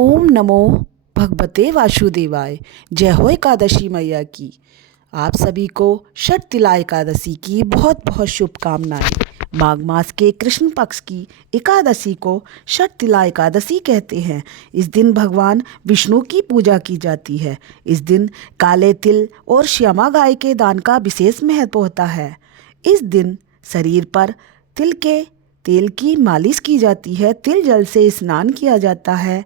ओम नमो भगवते वासुदेवाय। जय हो एकादशी मैया की। आप सभी को षटतिला एकादशी की बहुत बहुत शुभकामनाएं। माघ मास के कृष्ण पक्ष की एकादशी को षटतिला एकादशी कहते हैं। इस दिन भगवान विष्णु की पूजा की जाती है। इस दिन काले तिल और श्यामा गाय के दान का विशेष महत्व होता है। इस दिन शरीर पर तिल के तेल की मालिश की जाती है, तिल जल से स्नान किया जाता है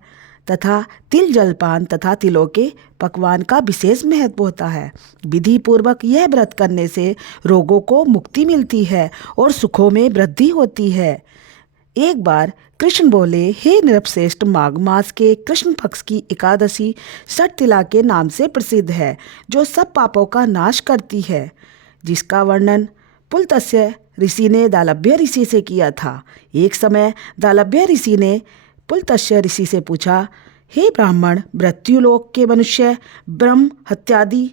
तथा तिल जलपान तथा तिलों के पकवान का विशेष महत्व होता है। विधि पूर्वक यह व्रत करने से रोगों को मुक्ति मिलती है और सुखों में वृद्धि होती है। एक बार कृष्ण बोले, हे नृपश्रेष्ठ, माघ मास के कृष्ण पक्ष की एकादशी षटतिला के नाम से प्रसिद्ध है, जो सब पापों का नाश करती है, जिसका वर्णन पुलत्स्य ऋषि ने दालभ्य ऋषि से किया था। एक समय दालभ्य ऋषि ने पुलत्स्य ऋषि से पूछा, हे ब्राह्मण, मृत्युलोक के मनुष्य ब्रह्म हत्यादि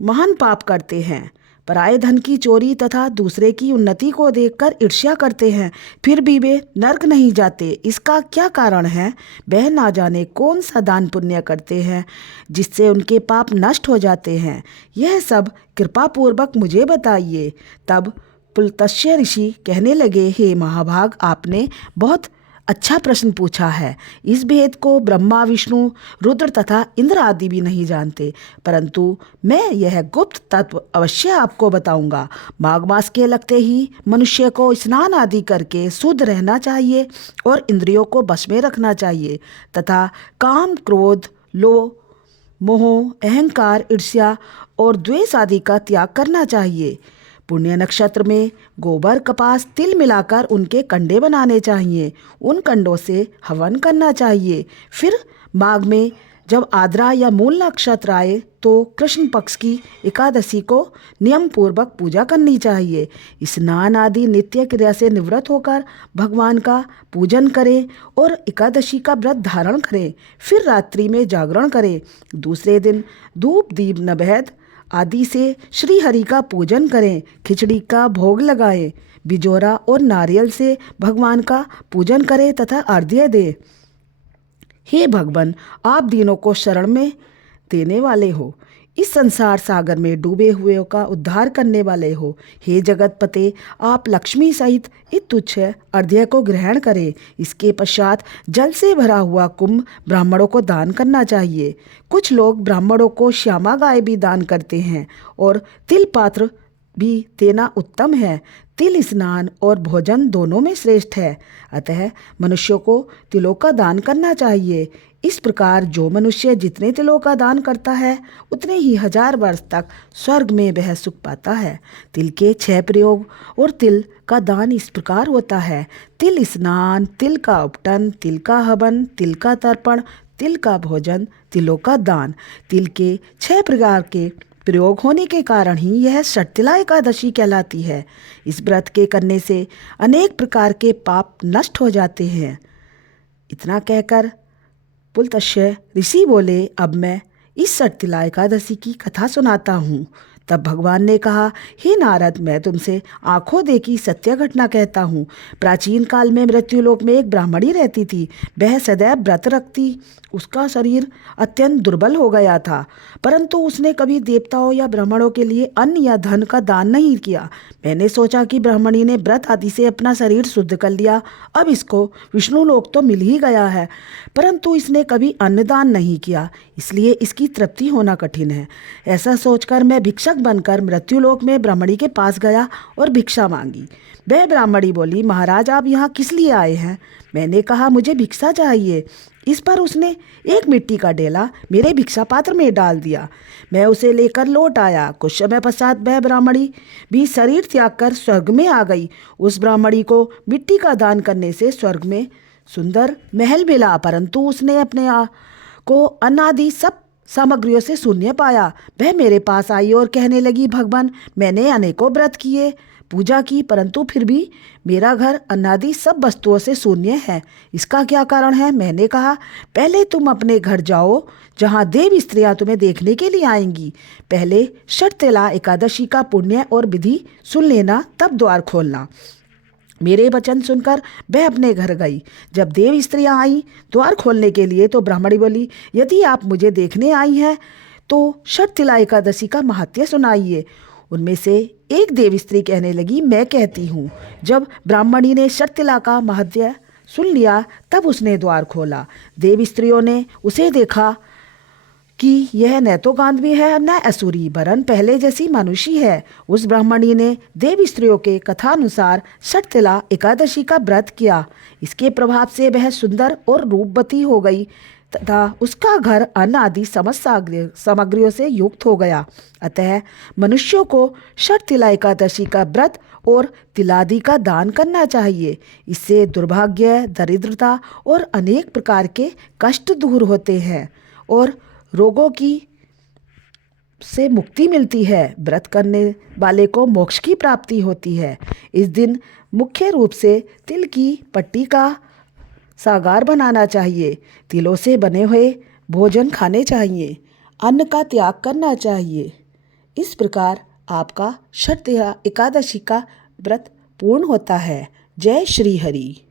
महान पाप करते हैं, पराये धन की चोरी तथा दूसरे की उन्नति को देखकर ईर्ष्या करते हैं, फिर भी वे नर्क नहीं जाते। इसका क्या कारण है? वह ना जाने कौन सा दान पुण्य करते हैं जिससे उनके पाप नष्ट हो जाते हैं। यह सब कृपा पूर्वक मुझे बताइए। तब पुलत्स्य ऋषि कहने लगे, हे महाभाग, आपने बहुत अच्छा प्रश्न पूछा है। इस भेद को ब्रह्मा, विष्णु, रुद्र तथा इंद्र आदि भी नहीं जानते, परंतु मैं यह गुप्त तत्व अवश्य आपको बताऊंगा। माघ मास के लगते ही मनुष्य को स्नान आदि करके शुद्ध रहना चाहिए और इंद्रियों को बस में रखना चाहिए तथा काम, क्रोध, लोभ, मोह, अहंकार, ईर्ष्या और द्वेष आदि का त्याग करना चाहिए। पुण्य नक्षत्र में गोबर, कपास, तिल मिलाकर उनके कंडे बनाने चाहिए। उन कंडों से हवन करना चाहिए। फिर माघ में जब आद्रा या मूल नक्षत्र आए तो कृष्ण पक्ष की एकादशी को नियम पूर्वक पूजा करनी चाहिए। स्नान आदि नित्य क्रिया से निवृत्त होकर भगवान का पूजन करें और एकादशी का व्रत धारण करें। फिर रात्रि में जागरण करें। दूसरे दिन धूप, दीप, नैवेद्य आदि से श्री हरि का पूजन करें। खिचड़ी का भोग लगाएं। बिजोरा और नारियल से भगवान का पूजन करें तथा अर्घ्य दें। हे भगवान, आप दीनों को शरण में देने वाले हो, इस संसार सागर में डूबे हुए का उद्धार करने वाले हो। हे जगतपते, आप लक्ष्मी सहित इस तुच्छ अर्घ्य को ग्रहण करें। इसके पश्चात जल से भरा हुआ कुंभ ब्राह्मणों को दान करना चाहिए। कुछ लोग ब्राह्मणों को श्यामा गाय भी दान करते हैं और तिल पात्र भी देना उत्तम है। तिल स्नान और भोजन दोनों में श्रेष्ठ है, अतः मनुष्यों को तिलों का दान करना चाहिए। इस प्रकार जो मनुष्य जितने तिलों का दान करता है उतने ही 1000 वर्ष तक स्वर्ग में वह सुख पाता है। तिल के 6 प्रयोग और तिल का दान इस प्रकार होता है: तिल स्नान, तिल का उपटन, तिल का हवन, तिल का तर्पण, तिल का भोजन, तिलों का दान। तिल के 6 प्रकार के प्रयोग होने के कारण ही यह षटतिला एकादशी कहलाती है। इस व्रत के करने से अनेक प्रकार के पाप नष्ट हो जाते हैं। इतना कहकर पुलत्स्य ऋषि बोले, अब मैं इस षटतिला एकादशी की कथा सुनाता हूँ। तब भगवान ने कहा, हे नारद, मैं तुमसे आंखों देखी सत्य घटना कहता हूँ। प्राचीन काल में मृत्युलोक में एक ब्राह्मणी रहती थी। वह सदैव व्रत रखती। उसका शरीर अत्यंत दुर्बल हो गया था, परंतु उसने कभी देवताओं या ब्राह्मणों के लिए अन्न या धन का दान नहीं किया। मैंने सोचा कि ब्राह्मणी ने व्रत आदि से अपना शरीर शुद्ध कर लिया, अब इसको विष्णु लोक तो मिल ही गया है, परंतु इसने कभी अन्नदान नहीं किया, इसलिए इसकी तृप्ति होना कठिन है। ऐसा सोचकर मैं भिक्षक बनकर मृत्युलोक में ब्राह्मणी के पास गया और भिक्षा मांगी। वह ब्राह्मणी बोली, महाराज, आप यहाँ किस लिए आए हैं? मैंने कहा, मुझे भिक्षा चाहिए। इस पर उसने एक मिट्टी का ढेला मेरे भिक्षा पात्र में डाल दिया। मैं उसे लेकर लौट आया। कुछ समय पश्चात वह ब्राह्मणी भी शरीर त्याग कर स्वर्ग में आ गई। उस ब्राह्मणी को मिट्टी का दान करने से स्वर्ग में सुंदर महल मिला, परंतु उसने अपने आप को अनादि सब सामग्रियों से शून्य पाया। वह मेरे पास आई और कहने लगी, भगवान, मैंने अनेकों व्रत किए, पूजा की, परंतु फिर भी मेरा घर अनादि सब वस्तुओं से शून्य है। इसका क्या कारण है? मैंने कहा, पहले तुम अपने घर जाओ, जहाँ देव स्त्रियाँ तुम्हें देखने के लिए आएंगी। पहले षटतिला एकादशी का पुण्य और विधि सुन लेना, तब द्वार खोलना। मेरे वचन सुनकर वह अपने घर गई। जब देव स्त्रियाँ आईं द्वार खोलने के लिए तो ब्राह्मणी बोली, यदि आप मुझे देखने आई हैं तो शर्तिला एकादशी का महात्म्य सुनाइए। उनमें से एक देव स्त्री कहने लगी, मैं कहती हूँ। जब ब्राह्मणी ने शर्तिला का महात्म्य सुन लिया तब उसने द्वार खोला। देव स्त्रियों ने उसे देखा कि यह न तो गांधवी है न असुरी, वरन पहले जैसी मनुष्य है। उस ब्राह्मणी ने देव स्त्रियों के कथानुसार शर्तिला एकादशी का व्रत किया। इसके प्रभाव से वह सुंदर और रूपवती हो गई तथा उसका घर अन्न आदि समस्त सामग्रियों से युक्त हो गया। अतः मनुष्यों को शर्तिला एकादशी का व्रत और तिलादि का दान करना चाहिए। इससे दुर्भाग्य, दरिद्रता और अनेक प्रकार के कष्ट दूर होते हैं और रोगों की से मुक्ति मिलती है। व्रत करने वाले को मोक्ष की प्राप्ति होती है। इस दिन मुख्य रूप से तिल की पट्टी का सागार बनाना चाहिए। तिलों से बने हुए भोजन खाने चाहिए। अन्न का त्याग करना चाहिए। इस प्रकार आपका शर्तिला एकादशी का व्रत पूर्ण होता है। जय श्री हरि।